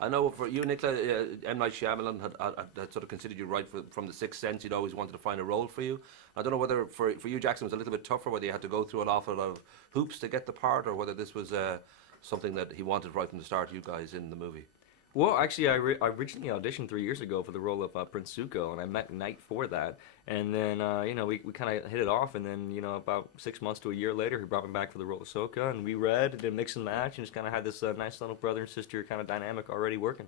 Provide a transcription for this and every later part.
I know for you, Nicola, M. Night Shyamalan had sort of considered you right from The Sixth Sense. He'd always wanted to find a role for you. I don't know whether for you, Jackson, was a little bit tougher, whether you had to go through an awful lot of hoops to get the part, or whether this was something that he wanted right from the start, you guys, in the movie. Well, actually, I originally auditioned 3 years ago for the role of Prince Zuko, and I met Knight for that. And then, we kind of hit it off, and then, about 6 months to a year later, he brought me back for the role of Sokka, and we read, did a mix and match, and just kind of had this nice little brother and sister kind of dynamic already working.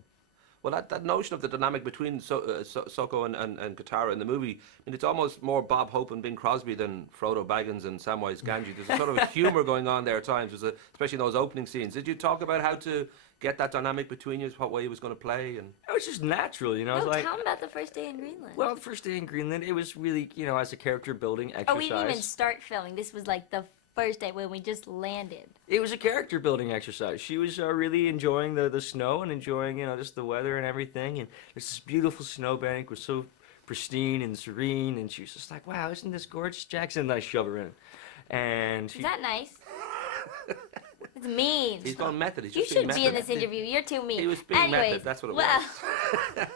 Well, that notion of the dynamic between Sokko and Katara in the movie, I mean, it's almost more Bob Hope and Bing Crosby than Frodo Baggins and Samwise Gamgee. There's a sort of a humour going on there at times, especially in those opening scenes. Did you talk about how to get that dynamic between you, what way he was going to play? And it was just natural, No, It's like, tell him about the first day in Greenland. well, the first day in Greenland, it was really, as a character building exercise. Oh, we didn't even start filming. This was like the first day when we just landed. It was a character building exercise. She was really enjoying the snow and enjoying, just the weather and everything. And there's this beautiful snowbank, was so pristine and serene. And she was just like, wow, isn't this gorgeous, Jackson? And I shove her in. And Is that nice? It's mean. he's gone method. He's You just being should be in method. this interview. You're too mean. He was being Anyways, method, that's what it well, was.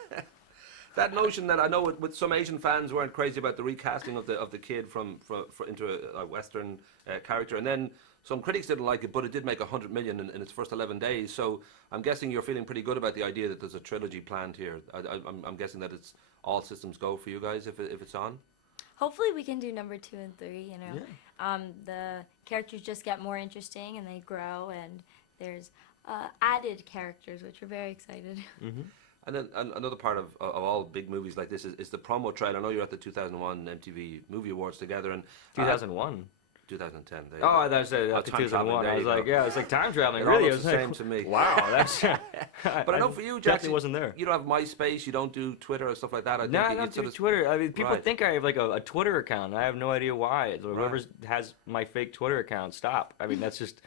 That notion that I know with some Asian fans weren't crazy about the recasting of the kid from into a Western character, and then some critics didn't like it, but it did make 100 million in its first 11 days. So I'm guessing you're feeling pretty good about the idea that there's a trilogy planned here. I'm guessing that it's all systems go for you guys if it's on. hopefully we can do number 2 and 3, Yeah. The characters just get more interesting and they grow, and there's added characters, which we're very excited. Mm-hmm. And then another part of all big movies like this is the promo trail. I know you're at the 2001 MTV Movie Awards together, and 2001. 2010. Oh, I thought you said time 2001. traveling, I was like, yeah, it's like time traveling. It Really, all it looks was the like, same to me. wow, that's. But I know for you, definitely Jackson, wasn't there. You don't have MySpace, you don't do Twitter or stuff like that. No, I don't do Twitter. I mean, people Right. think I have like a Twitter account. I have no idea why. So whoever Right. has my fake Twitter account, stop. I mean, that's just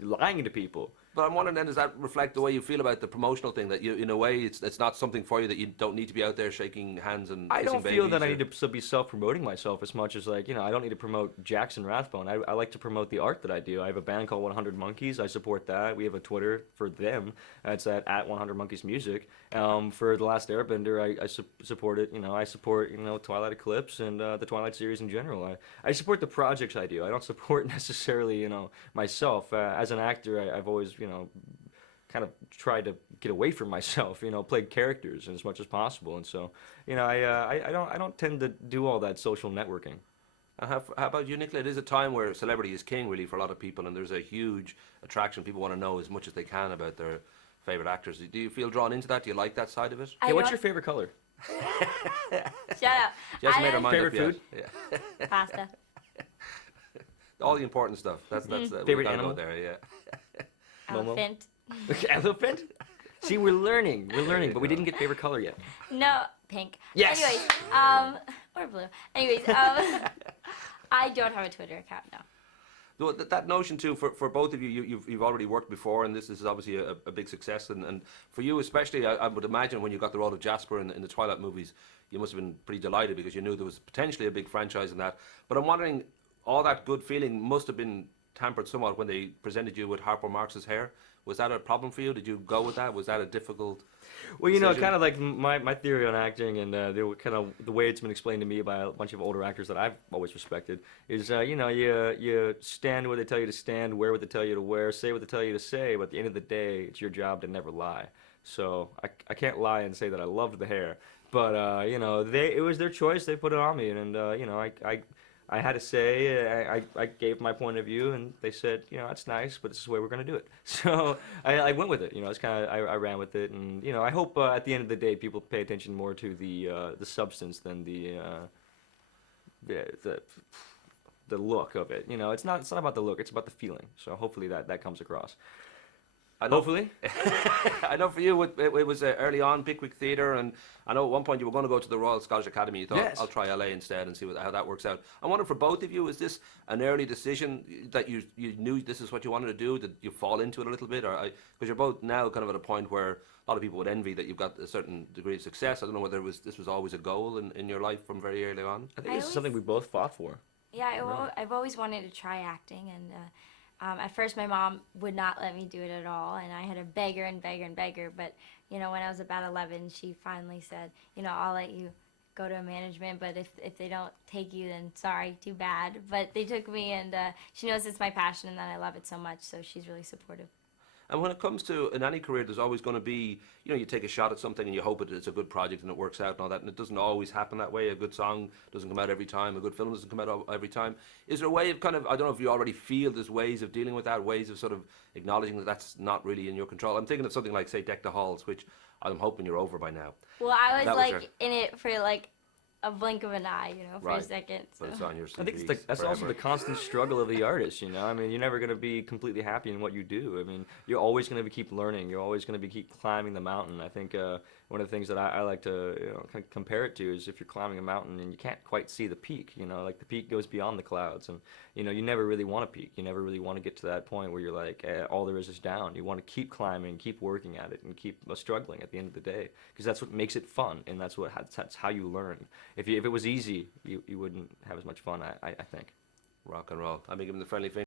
lying to people. But I'm wondering then, does that reflect the way you feel about the promotional thing? That you, in a way, it's not something for you, that you don't need to be out there shaking hands and I kissing don't feel that babies I need to be self-promoting myself as much as like, I don't need to promote Jackson Rathbone. I like to promote the art that I do. I have a band called 100 Monkeys. I support that. We have a Twitter for them. It's at 100 Monkeys Music. For The Last Airbender, I support it. I support, Twilight Eclipse and the Twilight series in general. I support the projects I do. I don't support necessarily, myself. As an actor, I've always, kind of tried to get away from myself, played characters as much as possible, and so, I don't tend to do all that social networking. And how about you, Nicola? It is a time where celebrity is king, really, for a lot of people, and there's a huge attraction. People want to know as much as they can about their favorite actors. Do you feel drawn into that? Do you like that side of it? Yeah, what's your favorite color? Shut up. She hasn't I made her don't- mind Favorite up food? yet. Yeah. Pasta. All the important stuff. That's we Favorite gotta animal? go there. Yeah. Momo? Elephant. Elephant? See, we're learning, but we didn't get favorite color yet. No, pink. Yes. Anyways, or blue. Anyways, I don't have a Twitter account, no. Though that notion too, for both of you, you've already worked before, and this is obviously a big success. And for you especially, I would imagine when you got the role of Jasper in the Twilight movies, you must have been pretty delighted because you knew there was potentially a big franchise in that. But I'm wondering, all that good feeling must have been tampered somewhat when they presented you with Harpo Marx's hair. Was that a problem for you? Did you go with that? Was that a difficult Well, decision? kind of like my theory on acting, and the way it's been explained to me by a bunch of older actors that I've always respected is, you stand where they tell you to stand, wear what they tell you to wear, say what they tell you to say, but at the end of the day, it's your job to never lie. So I can't lie and say that I loved the hair, but it was their choice. They put it on me, and I had to say, I gave my point of view, and they said, that's nice, but this is the way we're going to do it. So I went with it. It's kind of, I ran with it, and I hope at the end of the day people pay attention more to the substance than the look of it. It's not about the look; it's about the feeling. So hopefully that comes across. Hopefully. I know for you, it was early on, Pickwick Theatre, and I know at one point you were going to go to the Royal Scottish Academy. You thought, Yes. I'll try LA instead and see how that works out. I wonder for both of you, is this an early decision that you knew this is what you wanted to do? Did you fall into it a little bit? Or because you're both now kind of at a point where a lot of people would envy that you've got a certain degree of success. I don't know whether this was always a goal in your life from very early on. I think this is something we both fought for. Yeah, I've always wanted to try acting, and At first, my mom would not let me do it at all, and I had to beg her and beg her and beg her. But, when I was about 11, she finally said, I'll let you go to management, but if they don't take you, then sorry, too bad. But they took me, and she knows it's my passion and that I love it so much, so she's really supportive. And when it comes to in any career, there's always going to be, you take a shot at something and you hope it's a good project and it works out and all that. And it doesn't always happen that way. A good song doesn't come out every time. A good film doesn't come out every time. Is there a way of I don't know if you already feel there's ways of dealing with that, ways of sort of acknowledging that that's not really in your control? I'm thinking of something like, say, Deck the Halls, which I'm hoping you're over by now. Well, I was That was in it for a blink of an eye, for Right. a second. But it's on your CV. I think that's also the constant struggle of the artist, I mean, you're never going to be completely happy in what you do. I mean, you're always going to keep learning. You're always going to keep climbing the mountain. I think one of the things that I like to kind of compare it to is if you're climbing a mountain and you can't quite see the peak, like the peak goes beyond the clouds. And, you never really want to peak. You never really want to get to that point where you're like, all there is down. You want to keep climbing, keep working at it, and keep struggling at the end of the day. Because that's what makes it fun, and that's how you learn. If it was easy, you wouldn't have as much fun, I think. Rock and roll. I'll be giving the friendly finger.